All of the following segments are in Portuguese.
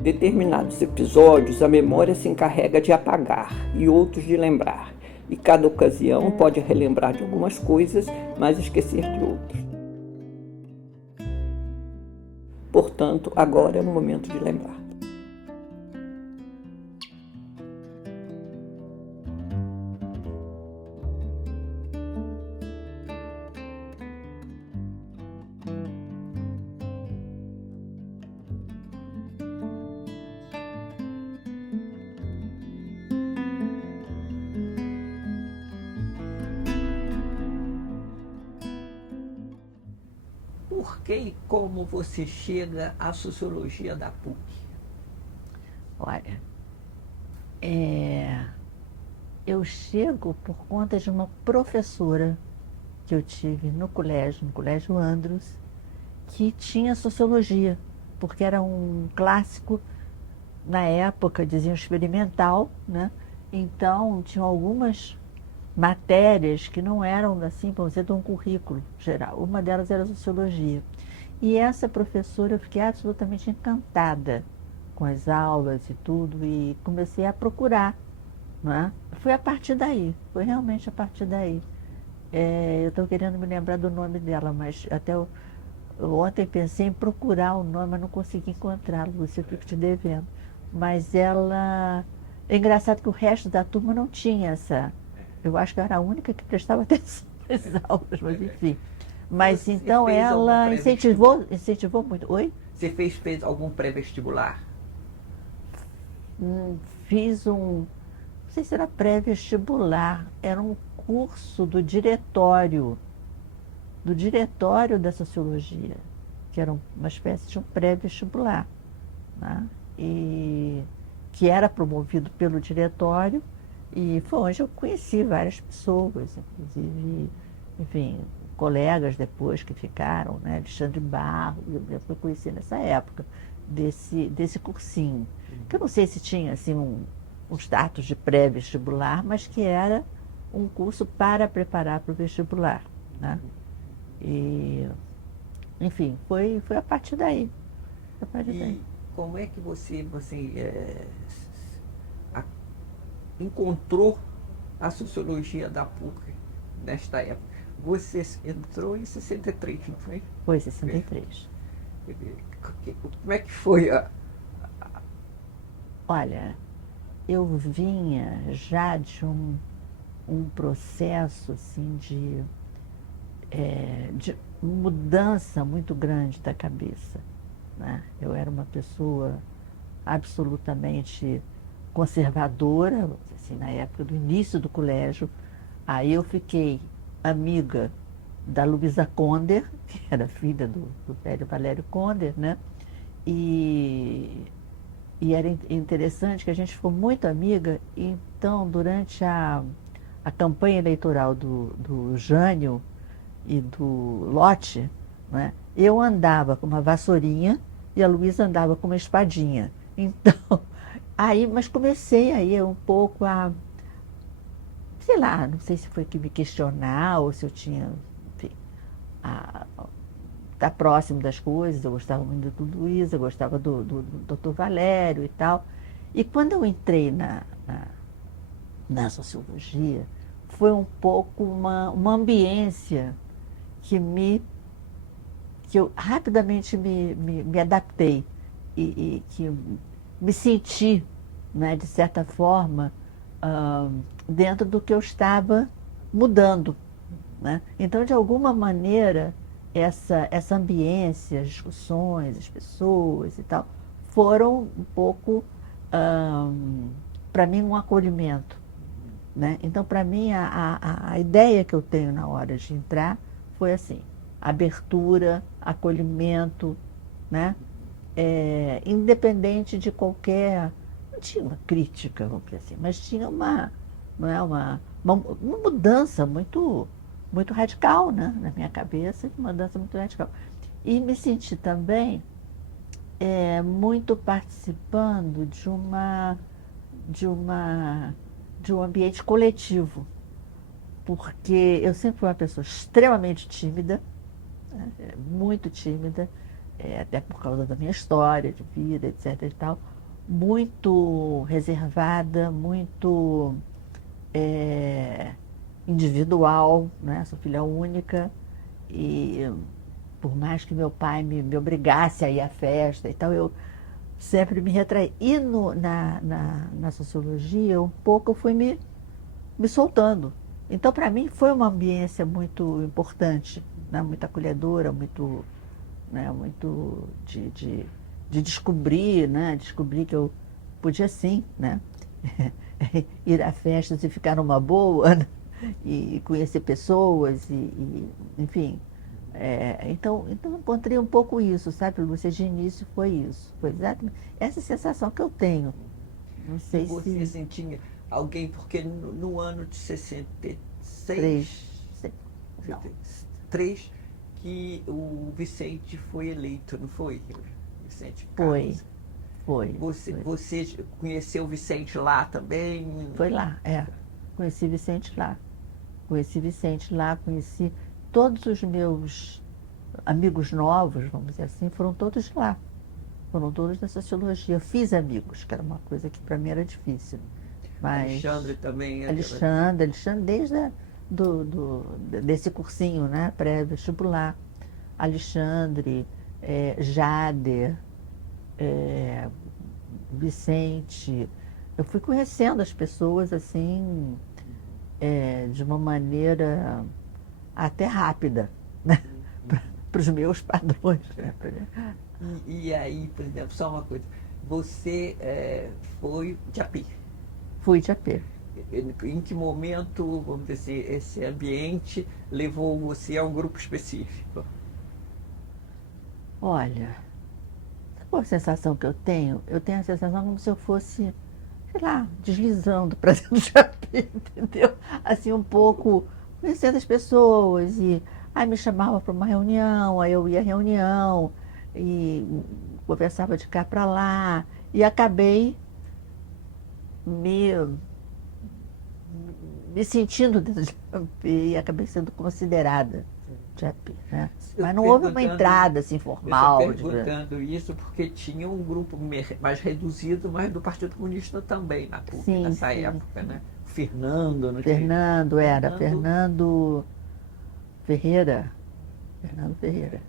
Determinados episódios a memória se encarrega de apagar e outros de lembrar, e cada ocasião pode relembrar de algumas coisas, mas esquecer de outras. Portanto, agora é o momento de lembrar. Por que e como você chega à sociologia da PUC? Olha, eu chego por conta de uma professora que eu tive no Colégio Andros, que tinha sociologia, porque era um clássico, na época diziam experimental, né? Então tinham algumas matérias que não eram assim, vamos dizer, de um currículo geral. Uma delas era sociologia. E essa professora, eu fiquei absolutamente encantada com as aulas e tudo, e comecei a procurar, não é? Foi a partir daí, foi realmente a partir daí. Eu estou querendo me lembrar do nome dela, mas eu ontem pensei em procurar o nome, mas não consegui encontrar, Lúcia, eu fico te devendo. Mas ela. É engraçado que o resto da turma não tinha essa. Eu acho que eu era a única que prestava atenção nas aulas, mas enfim. Mas Você então fez algum ela pré-vestibular? incentivou muito. Oi? Você fez algum pré-vestibular? Fiz um, não sei se era pré-vestibular, era um curso do diretório da sociologia, que era uma espécie de um pré-vestibular, né? E que era promovido pelo diretório, e foi onde eu conheci várias pessoas, inclusive, enfim, colegas depois que ficaram, né? Alexandre Barro, eu fui conhecer nessa época desse cursinho, que eu não sei se tinha assim um status de pré-vestibular, mas que era um curso para preparar para o vestibular, né? E, enfim, foi a partir daí. A partir daí. E como é que você encontrou a sociologia da PUC nesta época? Você entrou em 63, não foi? Foi 63. Como é que foi Olha, eu vinha já de um processo assim de mudança muito grande da cabeça, né? Eu era uma pessoa absolutamente conservadora, assim, na época do início do colégio. Aí eu fiquei amiga da Luísa Conder, que era filha do velho Valério Conder, né? E, e era interessante que a gente ficou muito amiga. Então, durante a campanha eleitoral do Jânio e do Lote, né, eu andava com uma vassourinha e a Luísa andava com uma espadinha. Então, aí, mas comecei aí um pouco sei lá, não sei se foi que me questionar ou se eu tinha, enfim, a, estar próximo das coisas. Eu gostava muito do Luiz, eu gostava do Dr. Valério e tal. E quando eu entrei na sociologia, foi um pouco uma ambiência que que eu rapidamente me adaptei e que me senti, né, de certa forma, dentro do que eu estava mudando, né? Então, de alguma maneira, essa ambiência, as discussões, as pessoas e tal, foram um pouco, para mim, um acolhimento, né? Então, para mim, a ideia que eu tenho na hora de entrar foi assim: abertura, acolhimento, né? Independente de qualquer. Não tinha uma crítica, vamos dizer assim, mas tinha não é, uma mudança muito radical, né? Na minha cabeça, uma mudança muito radical. E me senti também muito participando de uma, de um ambiente coletivo, porque eu sempre fui uma pessoa extremamente tímida, né, muito tímida, até por causa da minha história de vida, etc. e tal, muito reservada, muito é, individual, né? Sou filha única e por mais que meu pai me obrigasse a ir à festa e tal, eu sempre me retraí. E na sociologia, um pouco eu fui me soltando. Então, para mim, foi uma ambiência muito importante, né? Muito acolhedora, muito, né? Muito de descobrir, né? Descobrir que eu podia sim, né? Ir a festas e ficar numa boa, né? E conhecer pessoas, enfim. Então, encontrei um pouco isso, sabe, Lúcia? De início foi isso. Foi exatamente essa sensação que eu tenho. Não E sei você se assim, tinha alguém, porque no ano de 66, três, não, 73, que o Vicente foi eleito, não foi? Vicente foi, Carlos. foi, foi. Você conheceu o Vicente lá também? Foi lá, é. Conheci Vicente lá. Conheci Vicente lá, conheci todos os meus amigos novos, vamos dizer assim, foram todos lá. Foram todos da sociologia. Eu fiz amigos, que era uma coisa que para mim era difícil. Alexandre Mas também. Alexandre desde desse cursinho, né, pré-vestibular. Alexandre, Jader, eh, Vicente. Eu fui conhecendo as pessoas assim, de uma maneira até rápida, né? Para os meus padrões. Né? E aí, por exemplo, só uma coisa. Você foi de a pé. Fui de AP. Em que momento, vamos dizer assim, esse ambiente levou você a um grupo específico? Olha, sabe a sensação que eu tenho? Eu tenho a sensação como se eu fosse, sei lá, deslizando para dentro do AP, entendeu? Assim, um pouco conhecendo as pessoas e aí me chamava para uma reunião, aí eu ia à reunião e conversava de cá para lá e acabei me, me sentindo dentro de AP e acabei sendo considerada de AP, né? Eu Mas estou não houve uma perguntando, entrada assim eu estou formal. perguntando isso porque tinha um grupo mais reduzido, mas do Partido Comunista também na PUC Sim, nessa sim, época, sim. né? O Fernando, não tinha? Fernando, Fernando Ferreira. Fernando Ferreira,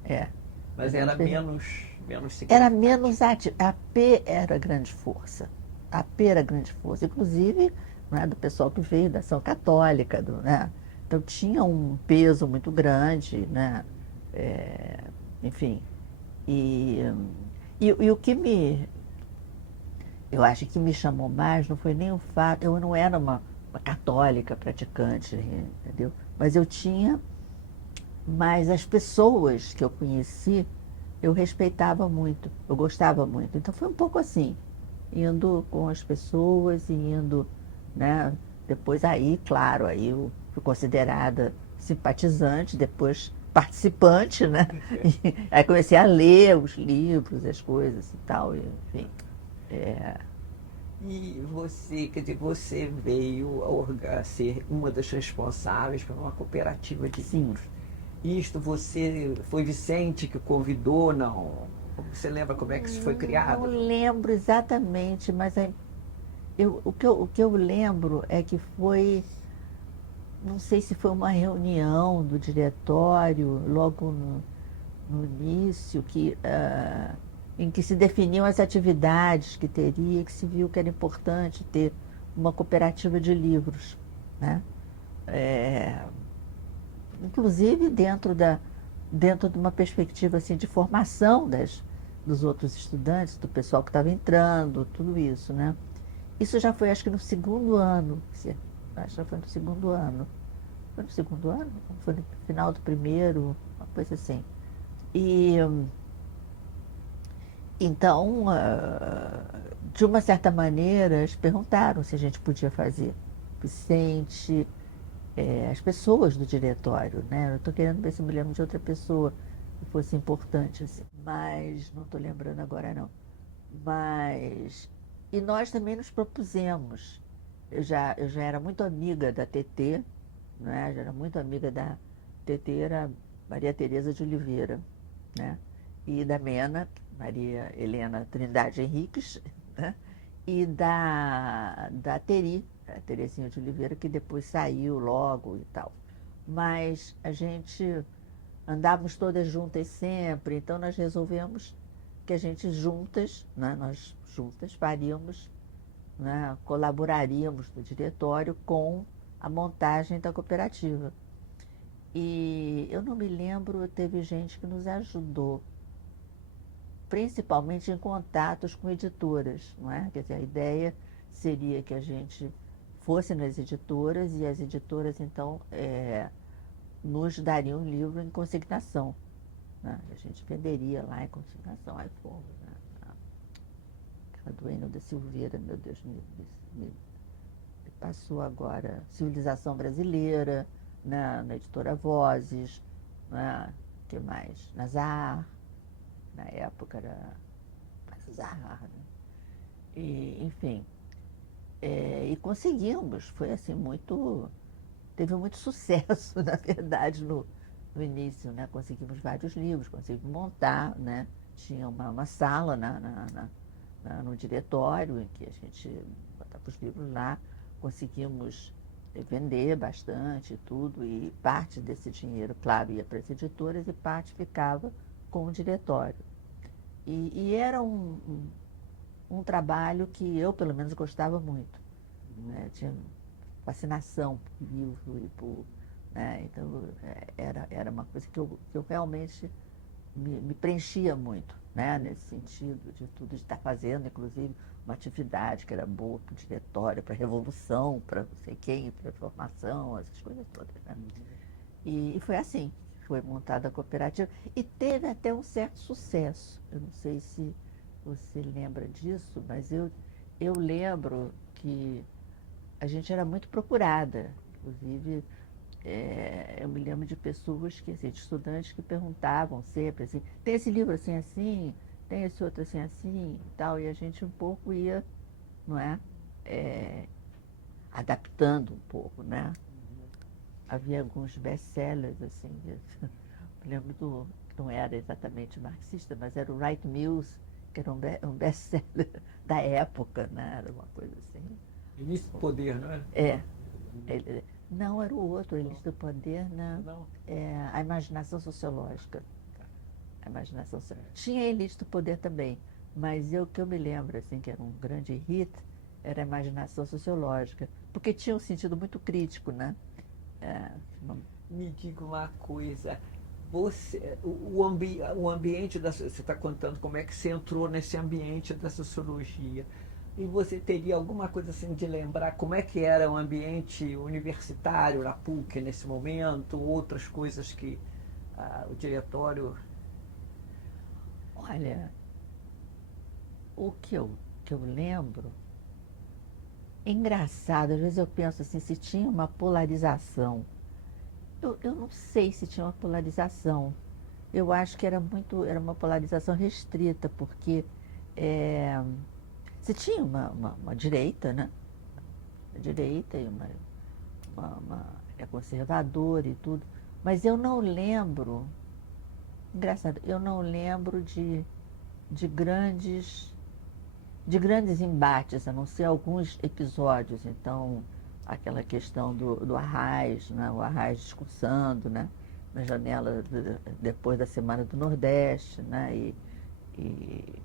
mas Fernando era Ferreira. menos Era significativo. menos ativo. A P era grande força. A P era grande força. Inclusive, né, do pessoal que veio da ação católica, né? Então tinha um peso muito grande, né? É, enfim. E, e o que eu acho que me chamou mais não foi nem o fato, eu não era uma católica praticante, entendeu? Mas eu tinha, mas as pessoas que eu conheci, eu respeitava muito, eu gostava muito. Então foi um pouco assim, indo com as pessoas e indo, né? Depois aí, claro, aí eu fui considerada simpatizante, depois participante, né? E aí comecei a ler os livros, as coisas e tal, e, enfim. É, E você, quer dizer, você veio a ser uma das responsáveis por uma cooperativa de sim. livros. Isto você, foi Vicente que convidou, não? Você lembra como é que isso foi Não criado? Não? lembro exatamente, mas o que eu lembro é que foi, não sei se foi uma reunião do diretório, logo no início, em que se definiam as atividades que teria, que se viu que era importante ter uma cooperativa de livros, né? É, inclusive dentro de uma perspectiva assim, de formação dos outros estudantes, do pessoal que estava entrando, tudo isso, né? Isso já foi, acho que no segundo ano, acho que já foi no segundo ano. Foi no segundo ano? Foi no final do primeiro, uma coisa assim. E então, de uma certa maneira, eles perguntaram se a gente podia fazer. Vicente, as pessoas do diretório, né? Eu estou querendo ver se eu me lembro de outra pessoa que fosse importante, assim. Mas não estou lembrando agora, não. Mas. E nós também nos propusemos. Eu já era muito amiga da TT, né? Já era muito amiga da TT, era Maria Tereza de Oliveira, né? e da Mena, Maria Helena Trindade Henriques, né? E da Teri, a Terezinha de Oliveira, que depois saiu logo e tal. Mas a gente andávamos todas juntas sempre, então nós resolvemos que a gente juntas, né, nós juntas faríamos, né, colaboraríamos no diretório com a montagem da cooperativa. E eu não me lembro, teve gente que nos ajudou, principalmente em contatos com editoras, não é? Quer dizer, a ideia seria que a gente fosse nas editoras e as editoras, então, nos dariam um livro em consignação, né? A gente venderia lá em consignação. Aí fomos, né? Aquela do Eno da Silveira, meu Deus, me passou agora. Civilização Brasileira, né? Na editora Vozes, né? Que mais? Nazar, na época era Nazar, né? E, enfim, e conseguimos, foi assim muito, teve muito sucesso, na verdade, no início, né? Conseguimos vários livros, conseguimos montar, né? Tinha uma sala no diretório em que a gente botava os livros lá, conseguimos vender bastante tudo, e parte desse dinheiro, claro, ia para as editoras e parte ficava com o diretório. E era um trabalho que eu, pelo menos, gostava muito, né? Tinha fascinação por livro e por, né? Então, era uma coisa que eu realmente me preenchia muito, né? Nesse sentido de tudo, de estar fazendo, inclusive, uma atividade que era boa para o diretório, para a revolução, para não sei quem, para a formação, essas coisas todas, né? E foi assim, foi montada a cooperativa e teve até um certo sucesso. Eu não sei se você lembra disso, mas eu lembro que a gente era muito procurada. Inclusive, eu me lembro de pessoas que, assim, de estudantes que perguntavam sempre assim, tem esse livro assim assim, tem esse outro assim assim e tal, e a gente um pouco ia, não é? É, adaptando um pouco, né? Havia alguns best-sellers, assim, eu lembro que não era exatamente marxista, mas era o Wright Mills, que era um best-seller da época, né? Era uma coisa assim. Início do Poder, não é? É, não era o outro, Elis do Poder, não. Não. A Imaginação Sociológica. A Imaginação Tinha Elis do Poder também, mas o que eu me lembro, assim, que era um grande hit, era a Imaginação Sociológica, porque tinha um sentido muito crítico, né? É, Me diga uma coisa, o ambiente você está contando como é que você entrou nesse ambiente da sociologia. E você teria alguma coisa assim de lembrar como é que era o ambiente universitário na PUC nesse momento, outras coisas que o diretório... olha, o que eu lembro, é engraçado, às vezes eu penso assim, se tinha uma polarização. Eu não sei se tinha uma polarização. Eu acho que era uma polarização restrita, porque é, se tinha uma direita, né? A direita e uma é conservadora e tudo, mas eu não lembro, engraçado, eu não lembro de grandes de grandes embates, a não ser alguns episódios. Então, aquela questão do Arraiz, né? O Arraiz discursando, né? Na janela depois da Semana do Nordeste, né? E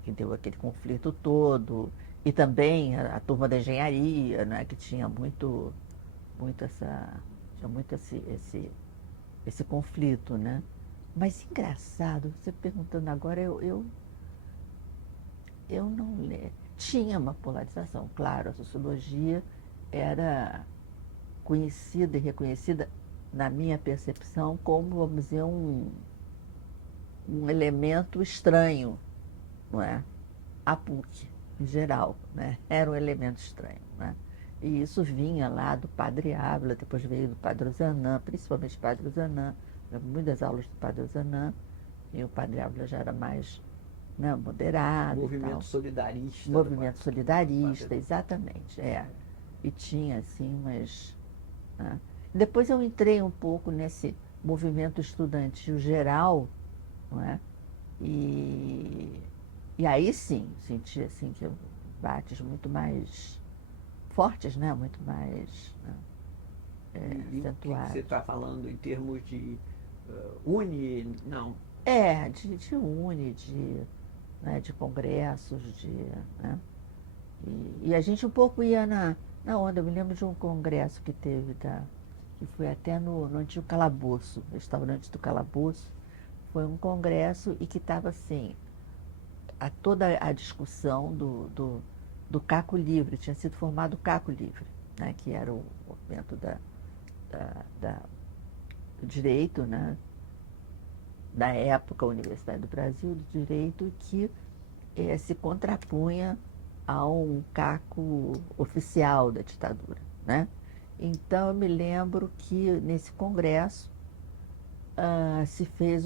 que deu aquele conflito todo. E também a turma da engenharia, né? Que tinha tinha muito esse conflito, né? Mas engraçado, você perguntando agora, eu não lembro. Tinha uma polarização, claro, a sociologia era conhecida e reconhecida, na minha percepção, como, vamos dizer, um elemento estranho, não é? A PUC, em geral, né? Era um elemento estranho, né? E isso vinha lá do Padre Ávila, depois veio do Padre Ozanam, principalmente Padre Ozanam, muitas aulas do Padre Ozanam, e o Padre Ávila já era mais, né, moderado e tal. Movimento solidarista. Movimento solidarista, exatamente, E tinha, assim, mas... né? Depois eu entrei um pouco nesse movimento estudantil geral, não é? E, e aí sim, senti assim que bates muito mais fortes, né? Muito mais, né? E o que você Acentuados. está falando em termos de uni? Não. De uni, né, de congressos, né? E a gente um pouco ia na onda. Eu me lembro de um congresso que teve, que foi até no antigo Calabouço, restaurante do Calabouço. Foi um congresso e que estava assim, toda a discussão do Caco Livre, tinha sido formado o Caco Livre, né, que era o movimento do direito, né, da época, a Universidade do Brasil, do direito, que se contrapunha a um caco oficial da ditadura, né? Então, eu me lembro que nesse congresso se fez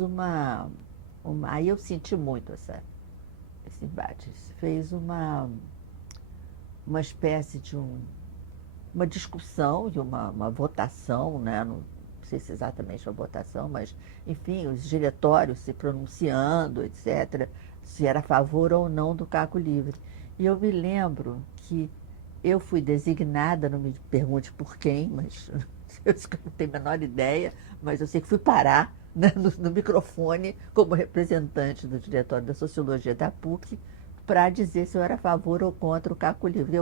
aí eu senti muito esse embate. Se fez uma espécie de uma discussão, de uma votação, né? Não sei se exatamente uma votação, mas, enfim, os diretórios se pronunciando, etc., se era a favor ou não do Caco Livre. E eu me lembro que eu fui designada, não me pergunte por quem, mas eu não tenho a menor ideia, mas eu sei que fui parar, né, no microfone como representante do Diretório da Sociologia da PUC para dizer se eu era a favor ou contra o Caco Livre.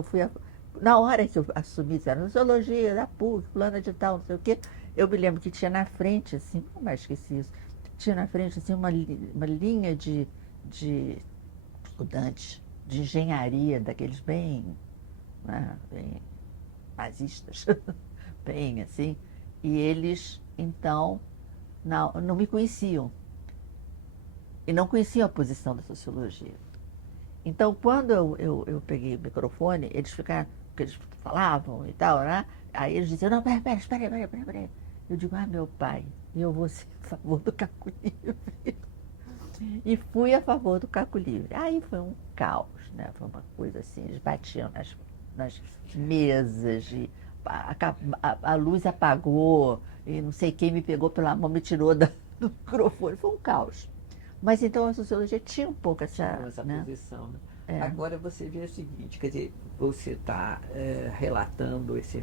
Na hora que eu assumi, isso era Sociologia da PUC, fulana de tal, não sei o quê, eu me lembro que tinha na frente, assim, nunca mais esqueci isso, tinha na frente assim, uma linha de estudantes de engenharia, daqueles bem, né, bem nazistas, bem assim, e eles, então, não me conheciam, e não conheciam a posição da sociologia. Então, quando eu peguei o microfone, eles ficaram, porque eles falavam e tal, né? Aí eles diziam, não, espera aí. Eu digo, meu pai, eu vou ser a favor do Caco Livre. E fui a favor do Caco Livre. Aí foi um caos, né? Foi uma coisa assim, eles batiam nas mesas, a luz apagou, e não sei quem me pegou pela mão, me tirou do microfone. Foi um caos. Mas então a sociologia tinha um pouco Com essa né? posição, né? Agora você vê o seguinte, quer dizer, você está relatando esse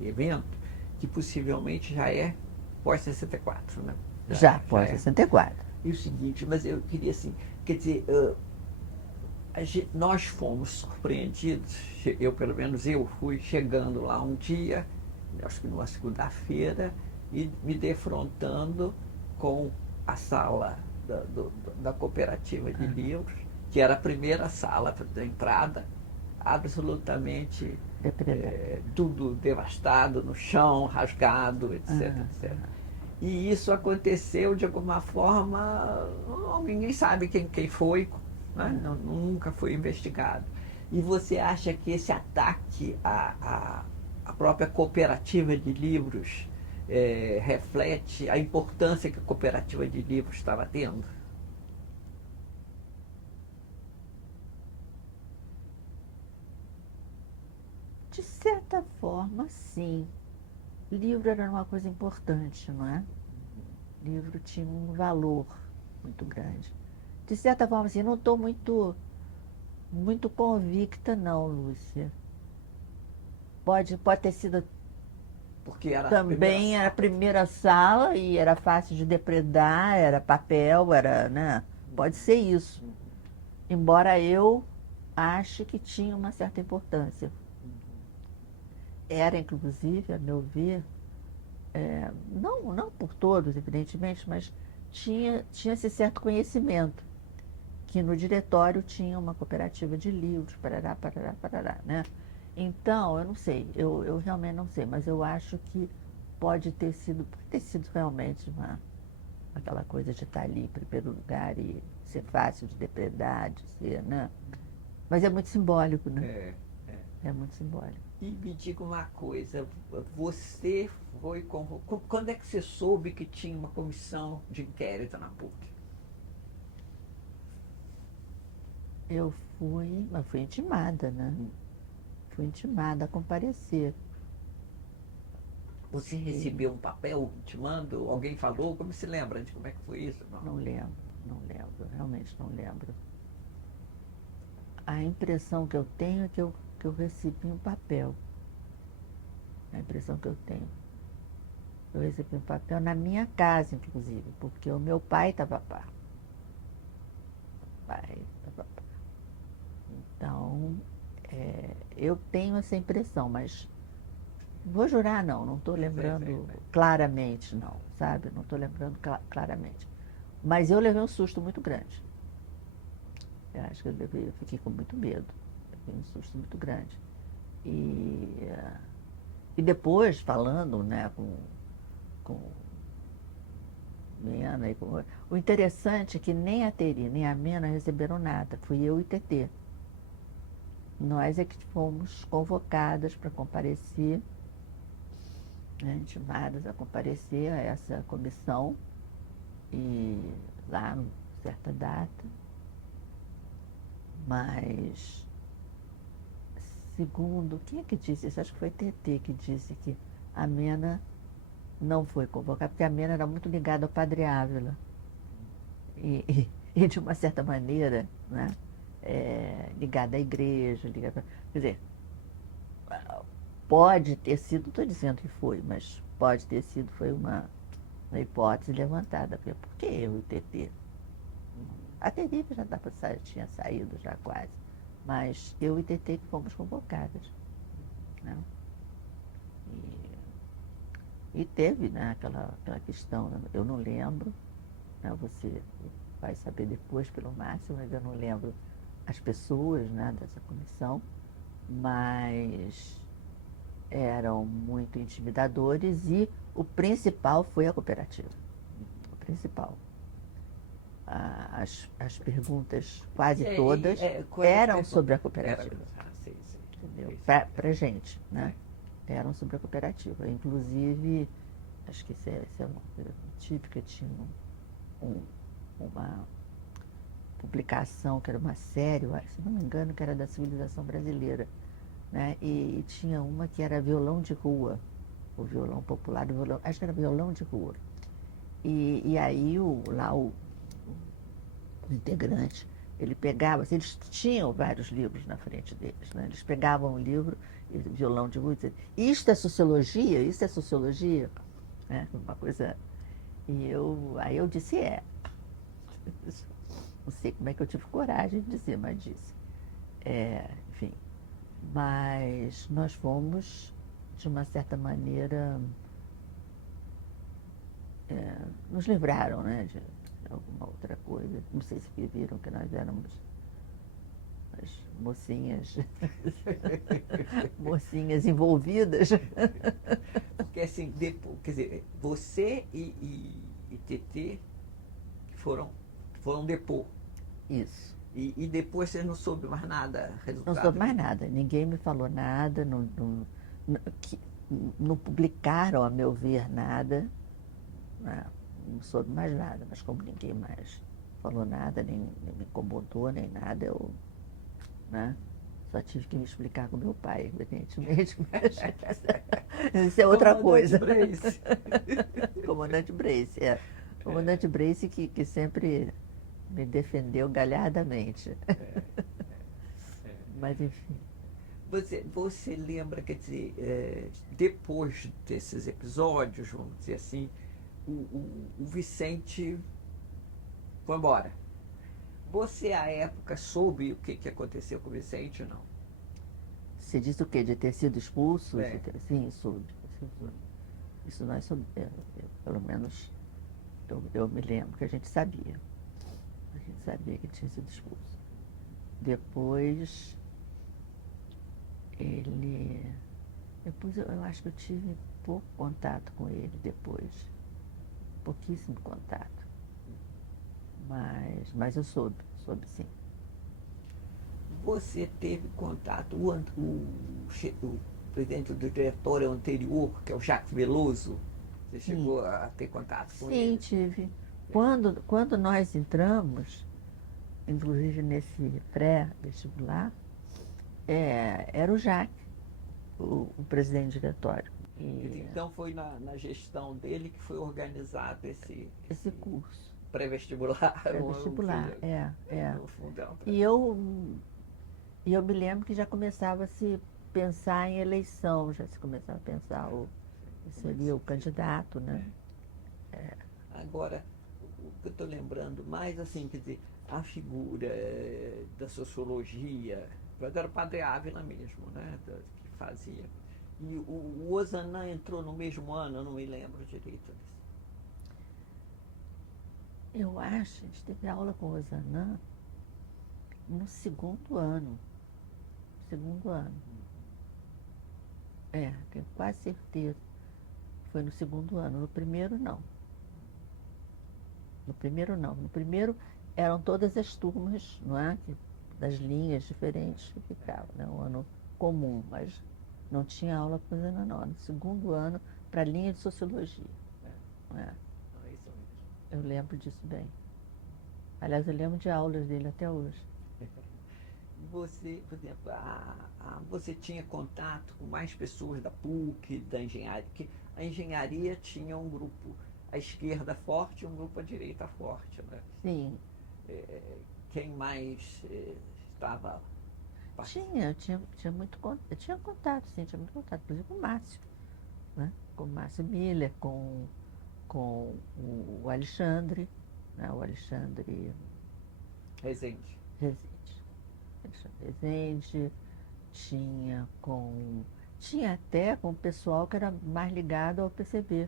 evento que possivelmente já é pós-64, né? Já Já após é. 64. E o seguinte, mas eu queria assim, quer dizer, nós fomos surpreendidos, eu pelo menos eu fui chegando lá um dia, acho que numa segunda-feira, e me defrontando com a sala da cooperativa de livros, que era a primeira sala da entrada, absolutamente tudo devastado, no chão, rasgado, etc, etc. E isso aconteceu de alguma forma, ninguém sabe quem foi, né? Nunca foi investigado. E você acha que esse ataque à própria cooperativa de livros reflete a importância que a cooperativa de livros estava tendo? De certa forma, sim. Livro era uma coisa importante, não é? Livro tinha um valor muito grande. De certa forma, assim, não estou muito convicta, não, Lúcia. Pode ter sido Porque era a primeira também a sala. primeira sala e era fácil de depredar, era papel, né? Pode ser isso. Embora eu ache que tinha uma certa importância. Era, inclusive, a meu ver, não por todos, evidentemente, mas tinha esse certo conhecimento que no diretório tinha uma cooperativa de livros, parará, né? Então, eu não sei, eu realmente não sei, mas eu acho que pode ter sido realmente aquela coisa de estar ali em primeiro lugar e ser fácil de depredar, de ser, né? Mas é muito simbólico, né? É muito simbólico. E me diga uma coisa, você foi quando é que você soube que tinha uma comissão de inquérito na PUC? Mas fui intimada, né? Fui intimada a comparecer. Você recebeu um papel intimando? Alguém falou? Como se lembra de como é que foi isso? Não lembro. Não lembro, realmente não lembro. A impressão que eu tenho é que eu recebi um papel. A impressão que eu tenho. Eu recebi um papel na minha casa, inclusive, porque o meu pai estava lá. Pai estava lá. Então, eu tenho essa impressão, mas vou jurar não, não estou lembrando claramente, não, sabe? Não estou lembrando claramente. Mas eu levei um susto muito grande. Eu acho que eu fiquei com muito medo. Levei um susto muito grande. E depois, falando, né, com Mena e com... O interessante é que nem a Teri, nem a Mena receberam nada. Fui eu e Tetê. Nós é que fomos convocadas para comparecer, né, intimadas a comparecer a essa comissão, e lá, em certa data. Mas, segundo, quem é que disse isso? Acho que foi Tetê que disse que a Mena não foi convocada, porque a Mena era muito ligada ao Padre Ávila. E de uma certa maneira, né, ligada à igreja, ligada, quer dizer, pode ter sido, não estou dizendo que foi, mas pode ter sido, foi uma hipótese levantada. Por que eu e o Tetê? A Terife já tinha saído já quase, mas eu e Tetê que fomos convocadas, né? E teve, né, aquela questão, né, eu não lembro, né, você vai saber depois pelo Márcio, mas eu não lembro as pessoas, né, dessa comissão, mas eram muito intimidadores e o principal foi a cooperativa. O principal. As perguntas, quase todas, eram sobre a cooperativa. Entendeu? Para a gente, né? Eram sobre a cooperativa. Inclusive, acho que isso é uma coisa típica, tinha uma publicação que era uma série, se não me engano, que era da civilização brasileira, né? E tinha uma que era violão de rua, o violão popular, acho que era violão de rua. E aí o integrante, ele pegava, assim, eles tinham vários livros na frente deles, né? Eles pegavam o livro, violão de rua, e diziam, isto é sociologia? Isso é sociologia? Né? Uma coisa... Aí eu disse, não sei como é que eu tive coragem de dizer, mas disse. Enfim, mas nós fomos, de uma certa maneira, nos livraram, né, de alguma outra coisa. Não sei se viram que nós éramos as mocinhas, mocinhas envolvidas. Porque assim, depois, quer dizer, você e Tetê foram depor. Isso. E depois você não soube mais nada, resultado? Não soube mais nada, ninguém me falou nada, não publicaram, a meu ver, nada, né? Não soube mais nada, mas como ninguém mais falou nada, nem me incomodou, nem nada, eu, né, só tive que me explicar com meu pai, evidentemente, mas isso é outra coisa. Brace. Comandante Brace, Comandante Brace que sempre me defendeu galhardamente. Mas, enfim. Você lembra, quer dizer, depois desses episódios, vamos dizer assim, o Vicente foi embora. Você, à época, soube o que aconteceu com o Vicente ou não? Você disse o quê? De ter sido expulso? Sim, soube. Isso nós soubemos. Pelo menos eu me lembro que a gente sabia. A gente sabia que ele tinha sido expulso. Depois, eu acho que eu tive pouco contato com ele depois. Pouquíssimo contato. Mas eu soube sim. Você teve contato, o presidente do diretório anterior, que é o Jacques Veloso, você chegou a ter contato com ele? Sim, tive. Quando nós entramos, inclusive nesse pré-vestibular, era o Jacques, o presidente do diretório. Então foi na gestão dele que foi organizado esse curso. pré-vestibular. Pré-vestibular, No fundo é um E eu me lembro que já começava a se pensar em eleição, já se começava a pensar que seria o candidato, né? Agora, o que eu estou lembrando mais, assim, quer dizer, a figura da sociologia, era o Padre Ávila mesmo, né, que fazia. E o Ozanam entrou no mesmo ano, eu não me lembro direito disso. Eu acho, a gente teve aula com o Ozanam no segundo ano. Segundo ano. Tenho quase certeza. Foi no segundo ano. No primeiro, não. No primeiro, não. No primeiro eram todas as turmas, não é? Das linhas diferentes que ficavam, né? Um ano comum, mas não tinha aula com o Ozanam, não. No segundo ano, para a linha de sociologia. Não é? Não, é isso mesmo. Eu lembro disso bem. Aliás, eu lembro de aulas dele até hoje. Você, por exemplo, você tinha contato com mais pessoas da PUC, da engenharia, porque a engenharia tinha um grupo à esquerda forte e um grupo à direita forte, né? Sim. Quem mais estava participando? Tinha muito eu tinha contato, sim, tinha muito contato, inclusive com o Márcio, né? Com o Márcio Miller, com o Alexandre, né? O Alexandre Resende. Rezende. Alexandre Rezende, tinha com. Tinha até com o pessoal que era mais ligado ao PCB.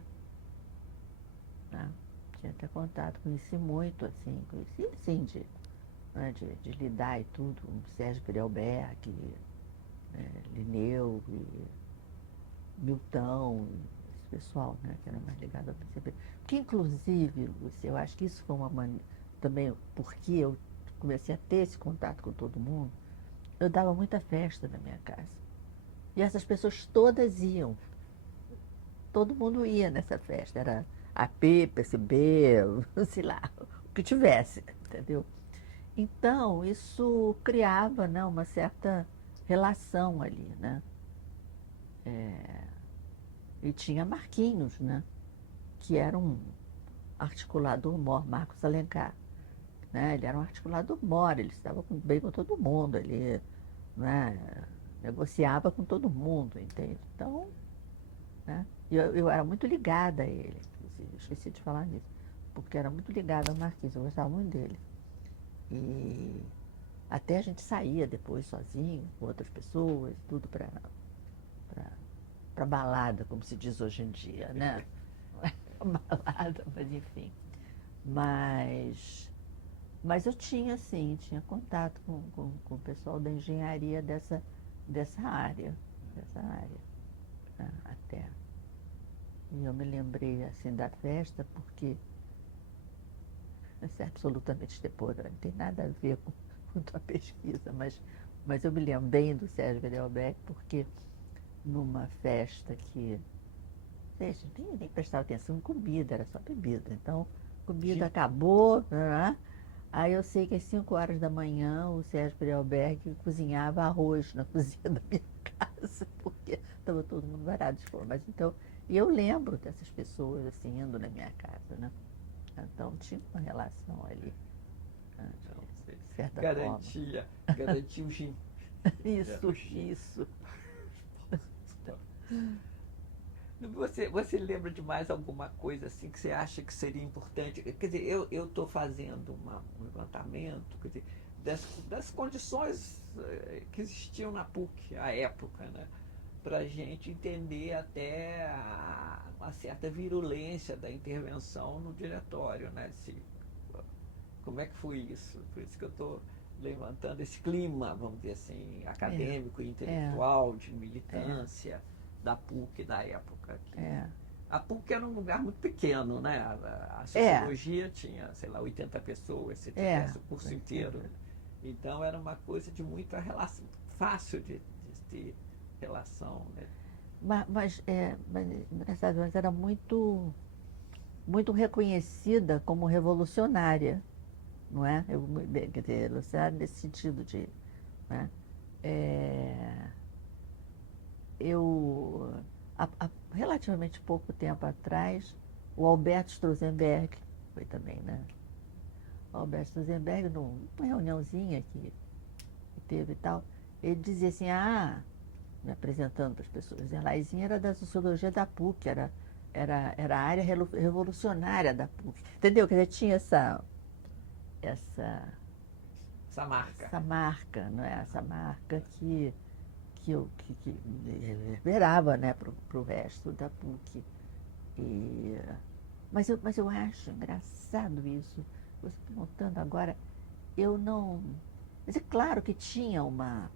Né? Tinha até contato, conheci muito, assim, conheci assim, né, de lidar e tudo, o Sérgio Perelberg, Linneu, e Milton, esse pessoal, né, que era mais ligado ao PCB. Porque, inclusive, Lúcia, eu acho que isso foi uma maneira, também porque eu comecei a ter esse contato com todo mundo, eu dava muita festa na minha casa. E essas pessoas todas iam. Todo mundo ia nessa festa. Era AP, PCB, sei lá, o que tivesse, entendeu? Então, isso criava, né, uma certa relação ali, né? E tinha Marquinhos, né? Que era um articulador mor, Marcos Alencar. Né? Ele era um articulador mor, ele estava bem com todo mundo, ele, né, negociava com todo mundo, entende? Então, né? Eu era muito ligada a ele, inclusive, esqueci de falar nisso, porque era muito ligada ao Marquinhos, eu gostava muito dele. E até a gente saía depois sozinho, com outras pessoas, tudo para balada, como se diz hoje em dia, né? Balada, mas enfim. Mas, mas eu tinha, sim, tinha contato com o pessoal da engenharia dessa área, né, até. E eu me lembrei, assim, da festa, porque isso é absolutamente depois, não tem nada a ver com tua pesquisa, mas eu me lembro bem do Sérgio Verdelbeck, porque numa festa que, gente, nem prestava atenção em comida, era só bebida. Então, comida acabou, né? Aí eu sei que às 5 horas da manhã o Sérgio Perelberg cozinhava arroz na cozinha da minha casa, porque estava todo mundo varado de fome. Mas então, e eu lembro dessas pessoas assim indo na minha casa, né? Então tinha uma relação ali, né, de certa forma. Garantia o gin. Isso. Você lembra de mais alguma coisa assim que você acha que seria importante? Quer dizer, eu estou fazendo um levantamento, quer dizer, das condições que existiam na PUC à época, né? Para a gente entender até uma certa virulência da intervenção no diretório, né? Como é que foi isso? Por isso que eu estou levantando esse clima, vamos dizer assim, acadêmico e intelectual, de militância da PUC da época. A PUC era um lugar muito pequeno, né? A sociologia tinha, sei lá, 80 pessoas, se tivesse o curso inteiro. Então era uma coisa de muita relação, fácil de ter relação, né? Mas engraçado, mas era muito, muito reconhecida como revolucionária, não é? Quer dizer, revolucionária nesse sentido de, né? Há relativamente pouco tempo atrás, o Alberto Strozenberg foi também, né? Alberto Suzenberg, numa reuniãozinha que teve e tal, ele dizia assim, me apresentando para as pessoas, Laizinha era da sociologia da PUC, era a área revolucionária da PUC. Entendeu? Quer dizer, tinha essa marca. Essa marca, não é? Essa marca que reverberava, né, para o resto da PUC. Mas eu acho engraçado isso. Você perguntando agora, eu não. Mas é claro que tinha uma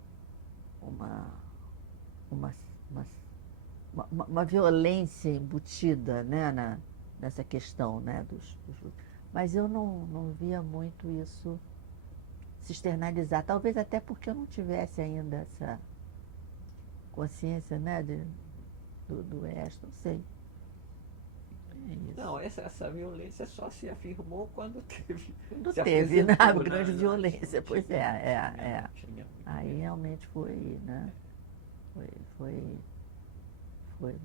violência embutida, né, nessa questão, né, mas eu não via muito isso se externalizar. Talvez até porque eu não tivesse ainda essa consciência, né, do resto, não sei. É isso. Não, essa violência só se afirmou quando teve. Não se teve, né? apresentou, Grande né? violência, pois Tinha é. muito Aí medo. realmente foi, né? Foi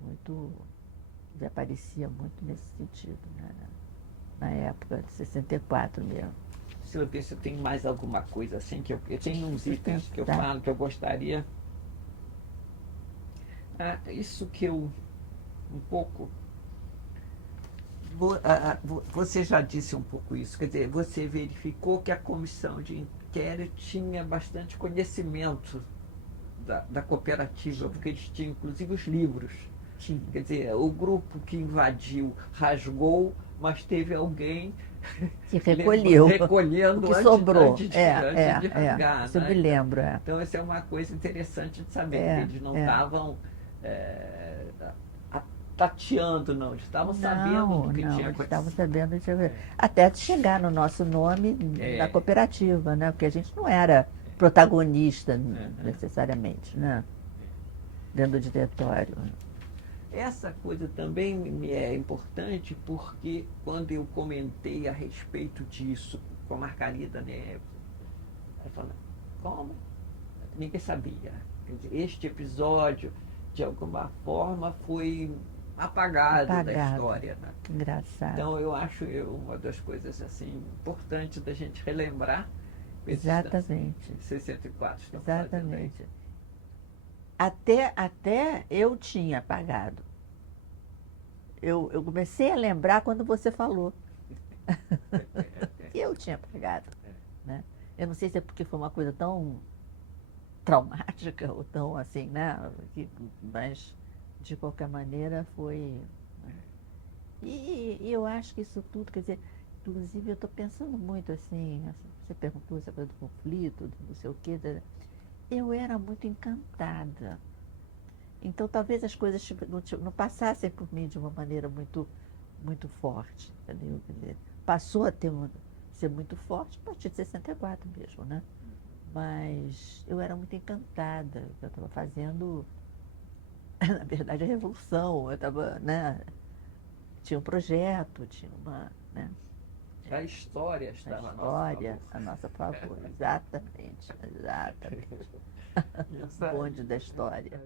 muito. Já aparecia muito nesse sentido, né? Na época de 64 mesmo. Silvia, você tem mais alguma coisa assim que eu tenho uns itens que eu Tá. falo que eu gostaria. Isso que eu um pouco. Você já disse um pouco isso, quer dizer, você verificou que a comissão de inquérito tinha bastante conhecimento da cooperativa, porque eles tinham inclusive os livros. Tinha. Quer dizer, o grupo que invadiu rasgou, mas teve alguém Que recolheu. recolhendo O que sobrou. antes de rasgar. Isso eu né? me lembro. Então, essa é uma coisa interessante de saber, É, que eles não estavam tateando, não, eles estavam sabendo do que tinha eles estavam acontecido. sabendo até chegar no nosso nome da cooperativa, né? Porque a gente não era protagonista necessariamente, né? Dentro do diretório. Essa coisa também me é importante porque quando eu comentei a respeito disso com a Margarida Neves, ela falou, como? Ninguém sabia. Quer dizer, este episódio, de alguma forma, foi apagado da história. Né? Que engraçado. Então eu acho uma das coisas assim importantes da gente relembrar. Exatamente. 64 estão Exatamente. Até eu tinha apagado. Eu comecei a lembrar quando você falou. E eu tinha apagado. Né? Eu não sei se é porque foi uma coisa tão traumática ou tão assim, né? Mas, de qualquer maneira, foi. Né? E eu acho que isso tudo, quer dizer, inclusive eu estou pensando muito assim, você perguntou essa coisa do conflito, do não sei o quê. Eu era muito encantada. Então, talvez as coisas não passassem por mim de uma maneira muito, muito forte, entendeu? Quer dizer, passou a ser muito forte a partir de 64 mesmo, né? Mas eu era muito encantada. Eu estava fazendo, na verdade, a revolução. Eu estava, né? Tinha um projeto, tinha uma, né? A história estava a nosso favor. Exatamente. O bonde da história.